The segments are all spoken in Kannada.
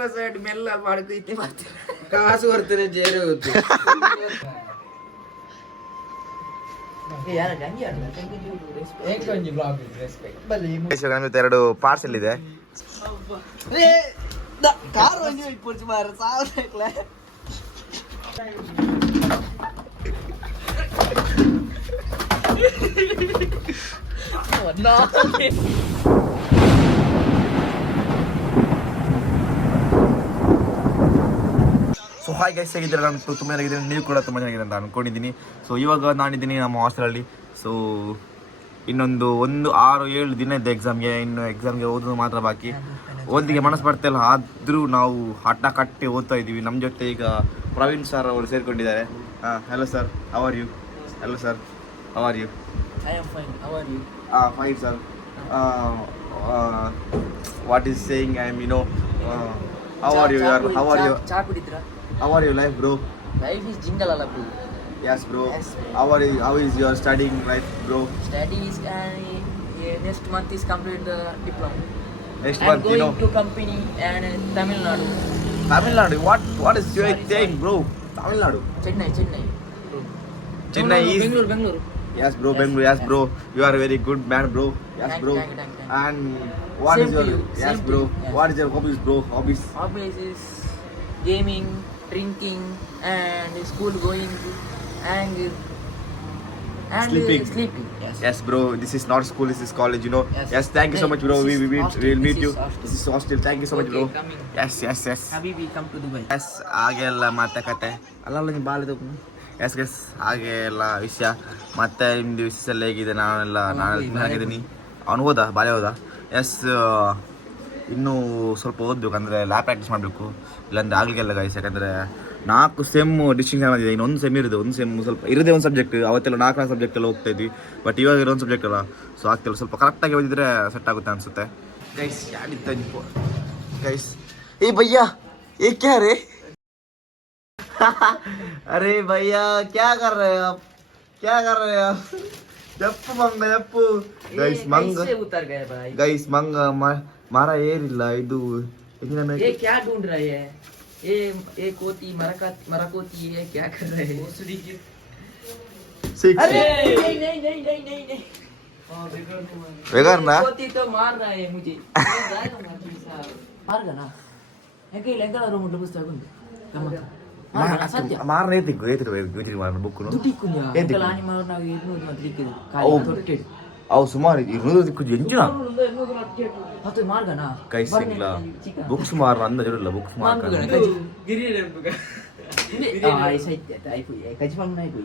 ಬಸಡ್ ಮೆಲ್ಲ ಮಾಡ್ಕೈತಿ ಮಾಡ್ತೀನಿ ಕಾಸು ಬರ್ತದೆ ಜೇರು ಹೋಗುತ್ತೆ ಎರಡು ಪಾರ್ಸೆಲ್ ಇದೆ. ಕಾರ್ ಪುರ್ಚು ಮಾರ ಸಾವಲ್ಲ ಸೊ ಹಾಯ್ ಗೈಸ್, ಹೇಗಿದ್ದೀರಾ? ನಾನು ತುಂಬ ಚೆನ್ನಾಗಿದ್ದೀನಿ, ನೀವು ಕೂಡ ತುಂಬ ಚೆನ್ನಾಗಿದೆ ಅಂತ ಅಂದ್ಕೊಂಡಿದ್ದೀನಿ. ಸೊ ಇವಾಗ ನಾನಿದ್ದೀನಿ ನಮ್ಮ ಹಾಸ್ಟೆಲಲ್ಲಿ. ಸೊ ಇನ್ನೊಂದು 6-7 ದಿನ ಇದ್ದ ಎಕ್ಸಾಮ್ಗೆ. ಇನ್ನು ಎಕ್ಸಾಮ್ಗೆ ಓದೋದು ಮಾತ್ರ ಬಾಕಿ. ಓದಿಗೆ ಮನಸ್ಸು ಬರ್ತಾಯಿಲ್ಲ, ಆದರೂ ನಾವು ಹಠ ಕಟ್ಟಿ ಓದ್ತಾ ಇದ್ದೀವಿ. ನಮ್ಮ ಜೊತೆ ಈಗ ಪ್ರವೀಣ್ ಸರ್ ಅವರು ಸೇರಿಕೊಂಡಿದ್ದಾರೆ. Hello sir, how are you? Hello sir, how are you? I am fine, how are you? Fine sir. What is saying? I am, how are you? How are you? ಚಾ ಕುಡಿದ್ರಾ? How are your life, bro? Life is jingle ಅಲ್ಲ bro. Yes bro. Yes. How is your studying life, bro? Studies and next month is complete the diploma. Next I'm month, going to company and Tamil Nadu. Tamil Nadu. What is your thing, bro? Tamil Nadu. Chennai. Chennai no, is Bengaluru. Yes bro, Bengaluru. Yes bro. You are a very good man, bro. Yes bro. Thank you. And what Same is to your you. Yes Same bro. to you. Yes. What is your hobbies, bro? Hobbies. Hobbies is gaming, drinking, and school going, and Sleeping. Yes. Yes bro, this is not school, this is college, Yes. Yes, thank you so much bro. This is We'll hostel. meet This you. is hostel. This is hostel. Thank you so much bro. Okay, coming. Yes. Habibi, come to Dubai. Yes, ಹಾಗೆ ಎಲ್ಲ ಮಾತುಕತೆ ಅಲ್ಲ ನೀವು ಬಾಳಿದ ಎಸ್ ಹಾಗೆ ಎಲ್ಲ ವಿಷಯ. ಮತ್ತೆ ನಿಮ್ಮದು ವಿಷಯ ಎಲ್ಲ ಹೇಗಿದೆ? ನಾನು ಹೇಗಿದ್ದೀನಿ. ಅವನು ಹೋದ ಬಾಳೆ ಹೋದ. ಎಸ್, ಇನ್ನೂ ಸ್ವಲ್ಪ ಓದಬೇಕು, ಅಂದರೆ ಲ್ಯಾಬ್ ಪ್ರಾಕ್ಟೀಸ್ ಮಾಡಬೇಕು, ಇಲ್ಲಾಂದರೆ ಆಗಲಿಕ್ಕೆಲ್ಲ ಗೈಸ್. ಯಾಕಂದರೆ 4 ಸೆಮ್ ಡಿಸ್ಟಿಂಕ್ಷನ್ ಬಂದಿದೆ. ಇನ್ನೊಂದು ಸೆಮ್ ಇರೋದು, ಒಂದು ಸೆಮ್ ಸ್ವಲ್ಪ ಇರೋದೇ ಒಂದು ಸಬ್ಜೆಕ್ಟ್. ಅವತ್ತೆಲ್ಲ 4 ಸಬ್ಜೆಕ್ಟ್ ಎಲ್ಲ ಹೋಗ್ತಾ ಇದ್ವಿ. ಬಟ್ ಇವಾಗ ಇರೋ ಒಂದು ಸಬ್ಜೆಕ್ಟ್ ಅಲ್ಲ, ಸೊ ಆಗ್ತಿಲ್ಲ. ಸ್ವಲ್ಪ ಕರೆಕ್ಟಾಗಿ ಓದಿದ್ರೆ ಸೆಟ್ ಆಗುತ್ತೆ ಅನಿಸುತ್ತೆ ಗೈಸ್. ಯಾರಿತ್ತು ಗೈಸ್? ಏ ಭಯ್ಯ, ಏ ಕ್ಯಾ ರೇ? अरे भैया क्या कर रहे हैं आप? जप्पू मंग जप्पू गैस मंग कैसे उतर गए भाई? गैस मंग मारा ಏರಿಲ್ಲ ಇದು. ये क्या ढूंढ रहे हैं? ये कोती मरकोती ये क्या कर रहे हैं? अरे नहीं बेकार ना कोती तो मार रहा है मुझे. मार ना ಯಾಕೆ ಇಲ್ಲ ಎಂಗಲ ರೂಮ್ ಮುಟ್ಲು ఉంది ಗಮನ ಮಾರನೇ ತಿಕ್ಕು ಬುಕ್ ಅವು ಸುಮಾರು 200 ತಿಕ್ಕು ಎಂಜಿನ ಕೈಸ್ ಇಲ್ಲ ಬುಕ್ ಸುಮಾರು ಅಂದ ಜೋಡಿಲ್ಲ ಬುಕ್ ಸುಮಾರು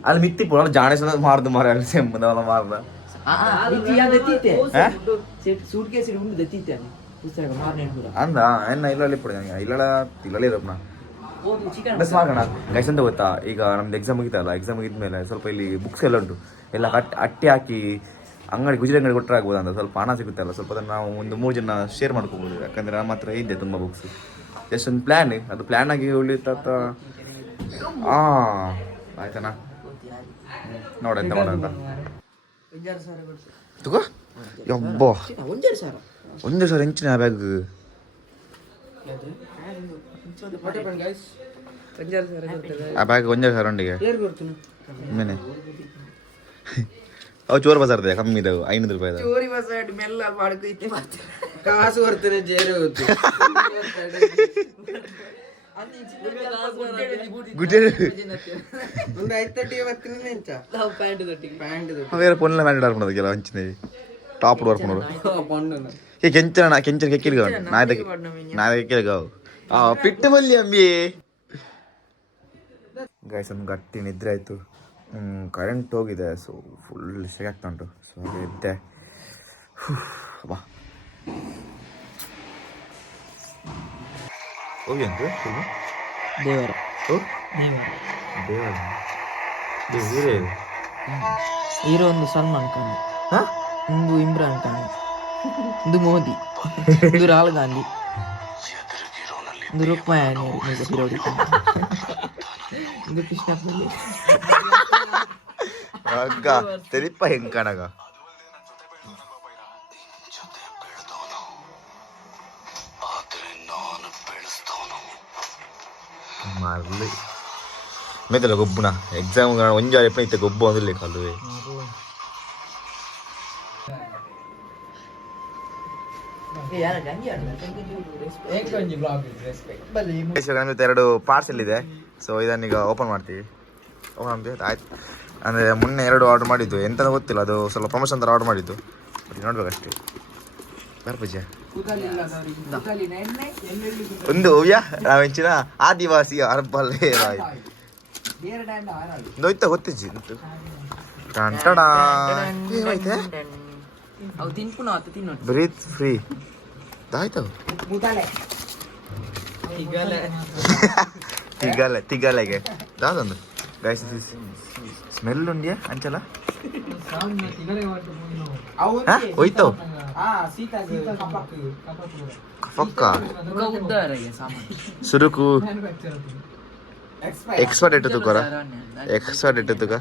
ಅಲ್ಲಿ ಮಿತ್ತಿ ಪುರ ಜಾಣೆ ಸಲ ಮಾರ್ದು ಮಾರ ಅಲ್ಲಿ ಸೆಂಬದವಲ್ಲ ಮಾರ್ದ ಸೂಟ್ ಕೇಸ್ ಇಡ್ಕೊಂಡು ದತ್ತಿತ್ತೆ ಪುಸ್ತಕ ಮಾರನೇ ಅಂದ ಎನ್ನ ಇಲ್ಲಲ್ಲಿ ಪುಡ ಇಲ್ಲೇ ಇರಪ್ಪ ಬಸ್ ಮಾಡೋಣ ಗೈಸ್. ಅಂತ ಗೊತ್ತಾ, ಈಗ ನಮ್ದು ಎಕ್ಸಾಮ್ ಮುಗಿತಲ್ಲ, ಎಕ್ಸಾಮ್ ಮುಗಿದ್ಮೇಲೆ ಸ್ವಲ್ಪ ಇಲ್ಲಿ ಬುಕ್ಸ್ ಎಲ್ಲ ಉಂಟು, ಎಲ್ಲ ಅಟ್ಟಿ ಹಾಕಿ ಗುಜರಿ ಅಂಗಡಿ ಕೊಟ್ಟರೆ ಆಗ್ಬೋದು ಅಂತ. ಸ್ವಲ್ಪ ಹಣ ಸಿಗುತ್ತಲ್ಲ, ಸ್ವಲ್ಪ ಅದನ್ನು ನಾವು ಒಂದು 3 ಜನ ಶೇರ್ ಮಾಡ್ಕೋಬೋದು. ಯಾಕಂದರೆ ನಮ್ಮ ಹತ್ರ ಇದೆ ತುಂಬ ಬುಕ್ಸ್. ಜಸ್ಟ್ ಒಂದು ಪ್ಲ್ಯಾನ್, ಅದು ಪ್ಲ್ಯಾನ್ ಆಗಿ ಉಳಿತ. ಆಯ್ತಾನಾ, ನೋಡ ಎಂತ ಮಾಡೋದಂತ ತಗೋ. ಯಬ್ಬ 1,000 ಹೆಂಚಿನ ಬ್ಯಾಗ್. ಆ ಬ್ಯಾಗ್ 1,000 ಉಂಡಿಗೆ ಮೇನೆ ಅವು ಚೋರ್ ಬಜಾರ್ದೆ ಕಮ್ಮಿ ಇದಾವೆ 500 ರೂಪಾಯಿ. ಚೋರಿ ಬಜಾರ್ ಮೆಲ್ಲ ಮಾಡ್ಕೈತಿ ಕಾಸು ಬರ್ತದೆ ಜೇರು ಹೋಗುತ್ತೆ ಒಂದು 5:30 ಬರ್ತೀನಿ ಎಂಚ ಬೇರೆ ಪೊನ್ನೆಲ್ಲ ಮ್ಯಾಂಡೇಟ್ ಆಡ್ಕೊಳೋದು ಕೆಲವು ಹಂಚಿನ ಟಾಪ್ ಬರ್ಕೊಳೋರು ಕೆಂಚನ ಕೆಕ್ಕಿಲ್ಗಾವ್ ನಾಳೆ ಕೆಕ್ಕಿಲ್ಗಾವ್ ಪಿಟ್ಟು ಬಲ್ಲಿ ಅಂಬಿ ಗೈಸ್. ಒಂದು ಗಟ್ಟಿ ನಿದ್ರೆ ಆಯಿತು, ಕರೆಂಟ್ ಹೋಗಿದೆ, ಸೊ ಫುಲ್ ಸೆಕೆ ಆಗ್ತಾ ಉಂಟು. ಸೊ ಹಾಗೆ ಇದ್ದೆ. ಬಾ ಹೋಗಿ ಅಂತ ದೇವರ ಹೀರೋ ಒಂದು ಸಲ್ಮಾನ್ ಖಾನ್, ಒಂದು ಇಮ್ರಾನ್ ಖಾನ್, ಒಂದು ಮೋದಿ, ಒಂದು ರಾಹುಲ್ ಗಾಂಧಿ, ಒಂದು ರುಕ್ಮಾಯಾನಿ ವಿರೋಧಿ, ಒಂದು ಕೃಷ್ಣಪ್ಪಲ್ಲಿ ತೆರಿಪ್ಪ ಹೆಂಗ್ ಕಾಣಗ. ಆದ್ರೆ ನಾನು ಬೆಳೆಸ್ತವನು ಮರಲಿ ಮೇತಲ್ಲ ಗೊಬ್ಬುನ ಎಕ್ಸಾಮ್ ಒಂಜಾರು ಎಪ್ಪ ಇತ್ತೆ ಗೊಬ್ಬು ಅಂದಿಲ್ಲ ಕಲ್ಲುವೆ ಎರಡು ಪಾರ್ಸೆಲ್ ಇದೆ ಸೊ ಇದನ್ನೀಗ ಓಪನ್ ಮಾಡ್ತೀವಿ ಓಪನ್ ಮಾಡ್ತೀವಿ ಆಯ್ತು ಅಂದರೆ ಮೊನ್ನೆ 2 ಆರ್ಡರ್ ಮಾಡಿದ್ದು ಎಂತ ಗೊತ್ತಿಲ್ಲ ಅದು ಸ್ವಲ್ಪ ಪ್ರಮೋಷನ್ ಥರ ಆರ್ಡರ್ ಮಾಡಿದ್ದು ನೋಡ್ಬೇಕಷ್ಟೇ ಬರ್ಪೂಜ ಒಂದು ಅವ್ಯ ನಾವೆಂಚಿನ ಆದಿವಾಸಿ ಅರ್ಬಲ್ಲೇ ಹೋಯ್ತಾ ಗೊತ್ತಿಜ್ಜಿ ಬ್ರೀತ್ ಫ್ರೀ ಆಯ್ತವ ತಿಗಲೆಗೆ ಯಾವ್ದೊಂದು ಗೈಸ್ ಸ್ಮೆಲ್ ಉಂಡ್ಯಾ ಅಂಚಲ ಹೋಯ್ತವ ಕಫಕ್ಕ ಸುರುಕು ಎಕ್ಸ್ಪರ್ಟ್ ಇಟ್ಟು ತುಕೋರ ಎಕ್ಸ್ಪರ್ಟ್ ಇಟ್ಟು ತುಕ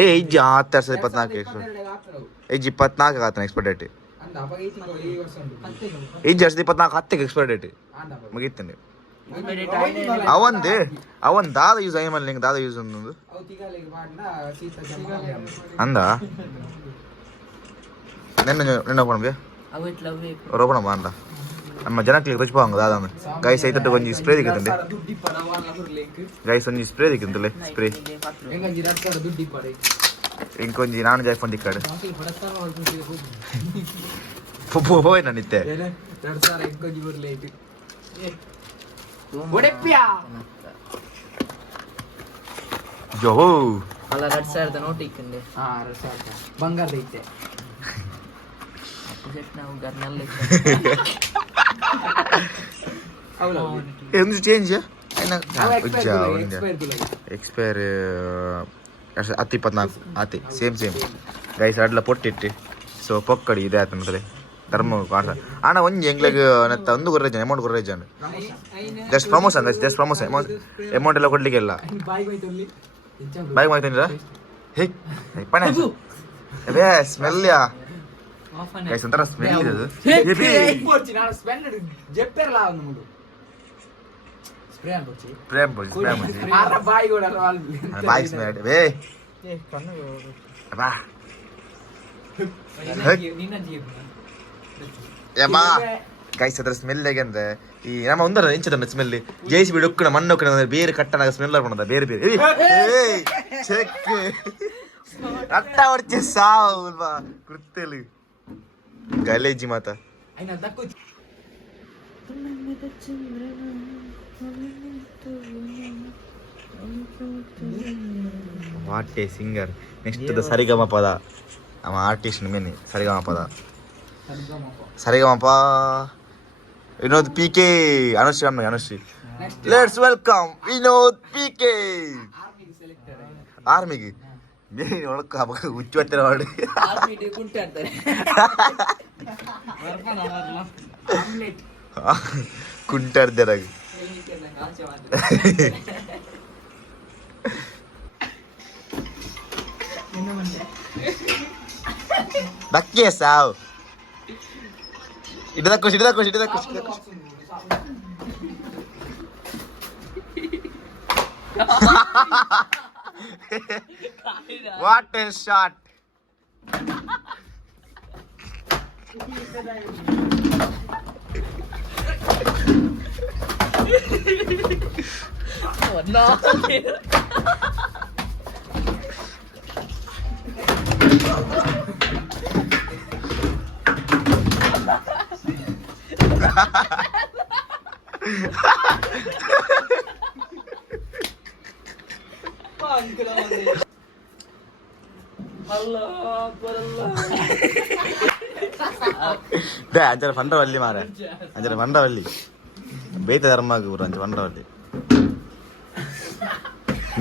ಏ ಇಜ್ಜಿ 2024 ಎಕ್ಸ್ಪರ್ಟ್ ಇಜ್ಜಿ 24 ಆತನ ಎಕ್ಸ್ಪರ್ಟ್ ಡೇಟ್ ಇಜ್ಜಿ 24 ಹತ್ತಿಗೆ ಎಕ್ಸ್ಪರ್ಟ್ ಡೇಟ್ ಮುಗೀತಂಡೆ ಅವನ್ ದಾದ ಯೂಸ್ ಐಮಲ್ ನಿಂಗೆ ದಾದ ಯೂಸ್ ಒಂದು ಅಂದ ನಿನ್ನ ಓಪನ್ ಓಪನ್ ಅಂದ ನಮ್ಮ ಜನಕ್ಕೆ ರುಚಿ ಪಾಂಗ ದಾದ ಗೈಸ್ ಐತಟ್ಟು ಒಂಜಿ ಸ್ಪ್ರೇ ದಿಕ್ಕಂಡೆ ಗೈಸ್ ಒಂಜಿ ಸ್ಪ್ರೇ ದಿಕ್ಕಂತಲೆ ಸ್ಪ್ರೇ ಇಂಕೊಂಜಿ ನಾನು ಜಾಯ್ಫೋನ್ ದಿಕ್ಕಾಡು ಹೋಯ್ ನಾನು ಇತ್ತೆ ಜೋ ಅಲ್ಲ 2000 ನೋಟ್ ಇಕ್ಕಂಡೆ ಬಂಗಾರದ ಐತೆ ನಾವು ಗರ್ನಲ್ಲಿ എന്ത് ചേഞ്ച് എക്സ്പയർ 10-24 ಸೇಮ್ ಗೈಸ್ ಅಡ್ಲ ಪೊಟ್ಟಿಟ್ಟು ಸೊ ಪೊಕ್ಕಡಿ ಇದೆ ಆತಂದ್ರೆ ಧರ್ಮ ಕಾಣ್ಸ ಅಣ್ಣ ಒಂಜಿ ಎಂಗ್ಲಿಗೆ ನತ್ತ ಒಂದು ಕೊರ್ರೆ ಜನ ಅಮೌಂಟ್ ಕೊರ್ರೆ ಜನ just promotion just promotion amount ಎಲ್ಲ ಕೊಡ್ಲಿಕ್ಕೆಲ್ಲ ಬಾಯ್ ಮಾಡ್ತೀನಿರ ಹೇ ಪಣ ಅದೇ ಸ್ಮೆಲ್ ಯಾ ಗೈಸ್ ಒಂಥರ ಸ್ಮೆಲ್ ಇದೆ ಅದು ಬಾಯ್ ಸ್ಮೆಲ್ ವೇ ಬಾ ಗೈಸ್ ಅದ್ರ ಸ್ಮೆಲ್ ಹೇಗೆ ಅಂದ್ರೆ ಈ ನಮ್ಮ ಒಂದರ ಇಂಚದ ಸ್ಮೆಲ್ ಜೇಸಿ ಬಿಡಿ ಉಕ್ಕಣ ಮಣ್ಣು ಉಕ್ಕಣ ಬೇರೆ ಕಟ್ಟನ ಸ್ಮೆಲ್ ಹಾಕೊಂಡ ಬೇರೆ ಬೇರೆ ಚೆಕ್ ಅಟ್ಟ ಹೊಡ್ಚೆ ಸಾವು ಕೃತ್ಯಲಿ ಗಲೇಜಿ ಮಾತ what a singer next the Saregama ಪದ ಅವ ಆರ್ಟಿಸ್ಟ್ ಮೇನ್ ಸರಿಗಮ ಪದ Saregamapa Vinod PK Anushree let's welcome Vinod PK ಆರ್ಮಿಗೆ ಒಳಕ ಹುಚ್ಚುವತ್ತಿರ ಮಾಡಿ ಕುಂಟಾಡ್ದಾರಾಗ ದಕ್ಕೆ ಸಾವು ಇಡದ ಖುಷಿ ವಾಟ್ ಎ ಶಾಟ್ ಅಂಚರ ಪಂಡ್ರವಲ್ಲಿ ಮಾರ ಅಂಚರ ಪಂಡ್ರವಲ್ಲಿ ಬೇತ ಧರ್ಮಾಗ ಊರು ಅಂಚ ಪಂಡ್ರವಲ್ಲಿ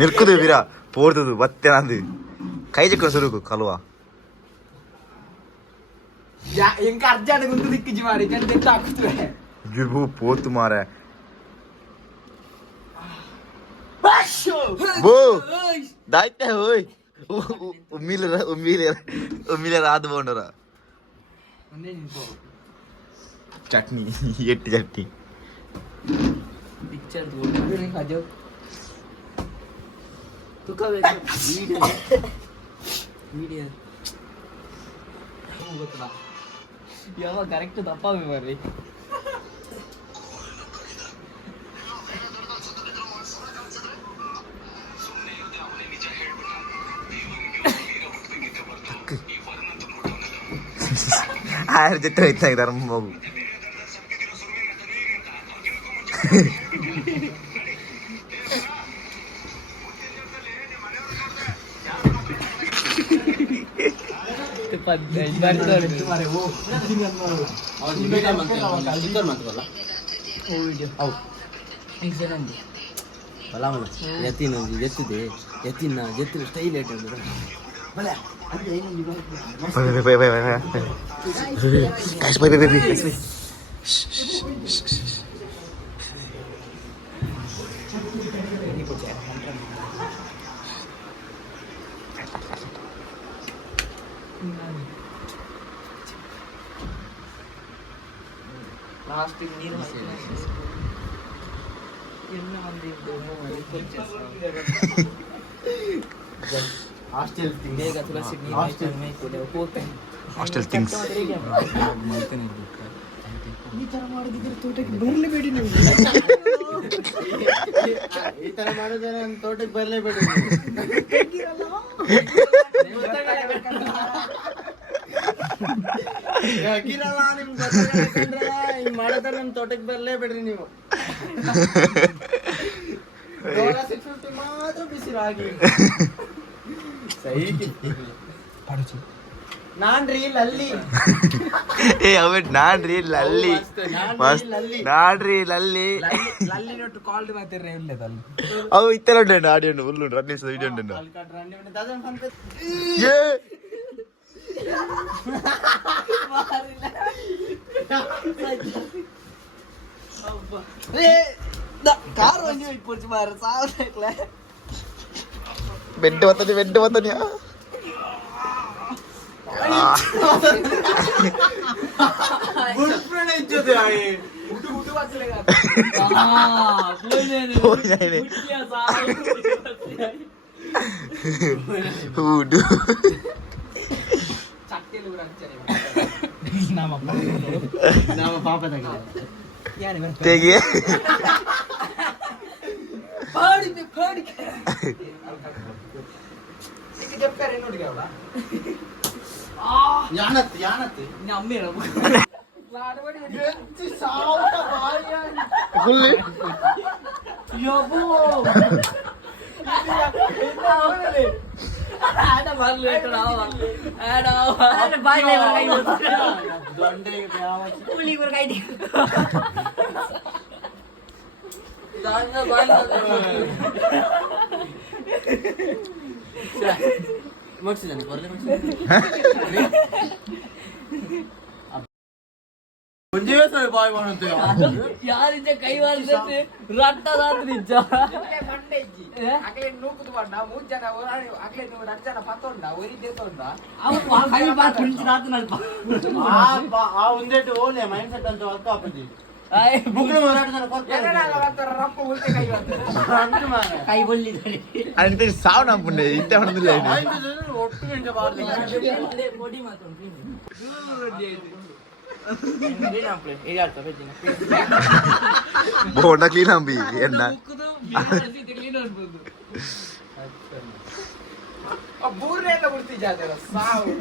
ನಿರ್ಕುದು ವೀರ ಪೋಡ್ತದು ಬತ್ತೆ ನಂದು ಕೈ ಚಿಕ್ಕ ಸುರುಕು ಕಲ್ವಾ ಎಂಕ ಅರ್ಜೆಂಟ್ ಗುಂತು ದಿಕ್ಕಿಜಿ ಮಾಡಿ ಜನ ಹಾಕುತ್ತವೆ ಗಿರ್ಬು ಪೋತು ಮಾರ ಬೋ ದಾಯ್ತೆ ಹೋಯ್ ಉಮ್ಮಿಲರ ಆದ ಬೋಂಡರ ಚಟ್ನಿ ಎಟ್ಟು ಚಟ್ನಿ पिक्चर तुका वीडियो यावा करेक्ट दप्पा मेमरी आयर जेट होता है धर्म बाबू ಸ್ಟೈಲ್ ಲಾಸ್ಟ್ ನೀರು ಎಲ್ಲ ಒಂದಿದ್ದು ಹಾಸ್ಟೆಲ್ ಬೇಗ ತುಳಸಿ ನೀರು ಮೇಯ್ಕೊಡೆ ಹೋಗ್ತೇನೆ ಹಾಸ್ಟೆಲ್ ಥಿಂಗ್ಸ್ ಈ ತರ ಮಾಡೋದಿದ್ರೆ ತೋಟಕ್ಕೆ ಬರಲೇಬೇಡಿ ನೀವು ಈ ತರ ಮಾಡಿದ್ರೆ ನನ್ನ ತೋಟಕ್ಕೆ ಬರಲೇಬೇಡಿ ಹಾಕಿರಲ್ಲ ನಿಮ್ಗೆ ಹಿಂಗ್ ಮಾಡಿದ್ರೆ ನನ್ನ ತೋಟಕ್ಕೆ ಬರಲೇಬೇಡ್ರಿ ನೀವು 650 ಮಾತ್ರ ಬಿಸಿ ರಾಗಿ ನಾನ್ರಿ ಲಲ್ಲಿ ಏ ಅವೇ ನಾನ್ರಿ ಲಲ್ಲಿ ಮಸ್ತ್ ನಾನ್ರಿ ಲಲ್ಲಿ ಲಲ್ಲಿ ನೋಟು ಕಾಲ್ಡ್ ಮಾತಿರ್ರೆ ಇಲ್ಲದಲ್ಲಿ ಅವು ಇತ್ತರ ಉಂಟು ಆಡಿಯೋ ಉಂಟು ಫುಲ್ ಉಂಟು ರನ್ನಿಂಗ್ ವಿಡಿಯೋ ಉಂಟು ಏ ಕಾರ್ ಒಂಜಿ ಇಪ್ಪೊಚ್ಚು ಮಾರ ಸಾವಲೆ ಬೆಡ್ ಬತ್ತನಿ ಗುಡ್ಪ್ರಣ ಇಜ್ಜದೆ ಆಯೆ ಉಟು ಉಟು ಬಚ್ಚಲೆ ಹೂಡು ಚಕ್ಕೆಲು ರಂಚನೆ ನಮ್ಮ ಪಾಪದಾಗ ತೆಗೆ ಪಾಡಿದೆ ಈಗ ಜಪ್ತಾರೆ ನೋಡಿ ಅವಳ ಯಾನತ್ ಇನ್ನು ಅಮ್ಮೆ ಲಾಡಬಡಿ ಎಂತಿ ಸಾವುಟ ಬಾಯ ಫುಲ್ಲಿ ಯಬ್ಬೋ ಆಡ ಬರ್ಲಿ ಆಡ ಬಾಯ್ ಲೇವರ್ ಕೈ ದೊಂಡೆ ಯಾವ ಕೂಲಿ ಬರ ಕೈ ಮುಗಿಸಿದ್ದಾನೆ ಬರ್ಲಿ ಒಂದೇ ಸಲ ಬಾಯ್ ಮಾಡಂತ ಯಾರಿದ್ದ ಕೈ ವಾಲ್ಸತ್ತೆ ರಟ್ಟದಾತ್ರ ನಿಜ ಮಂಡೆಜ್ಜಿ ಅಕಲೆ ನೂಕುದು ಬಂಡ 3 ಜನ ಅಕಲೆ 2 ಜನ ಪತ್ತೊಂಡ ಒರಿದೆ ತೊಂಡ ಅವ ಕೈ ಬಾ ಕುಂಚಿದಾತ ನಲ್ಪ ಆ ಒಂದೇಟು ಓಲೆ ಮೈಂಡ್ ಸೆಟ್ ಅಂತ ಅಕ್ಕ ಅಪ್ಪಜಿ ಬುಗ್ಳು ಹೋರಾಟ ಜನ ಕೊಡ್ತಾರೆ ಎಲ್ಲಾಲ ಬರ್ತಾರೆ ರಪ್ಪ ಉಲ್ಟೆ ಕೈ ಬರ್ತಾರೆ ಕೈ ಬೊಳ್ಳಿದ್ದಾರೆ ಅಂತ ಸಾವು ನಂಪುಂಡೆ ಇತ್ತೆ ಹೊಡೆದಿಲ್ಲ ಒಟ್ಟು ಗಂಟೆ ಬಾರ್ಲಿ ಬೊಡಿ ಮಾತ್ರ ಬೋಂಡ ಕ್ಲೀನ್ ಅಂಬಿ ಎಣ್ಣ ಬೂರ್ರೆ ಎಲ್ಲ ಬಿಡ್ತಿದ್ದ ಸಾವು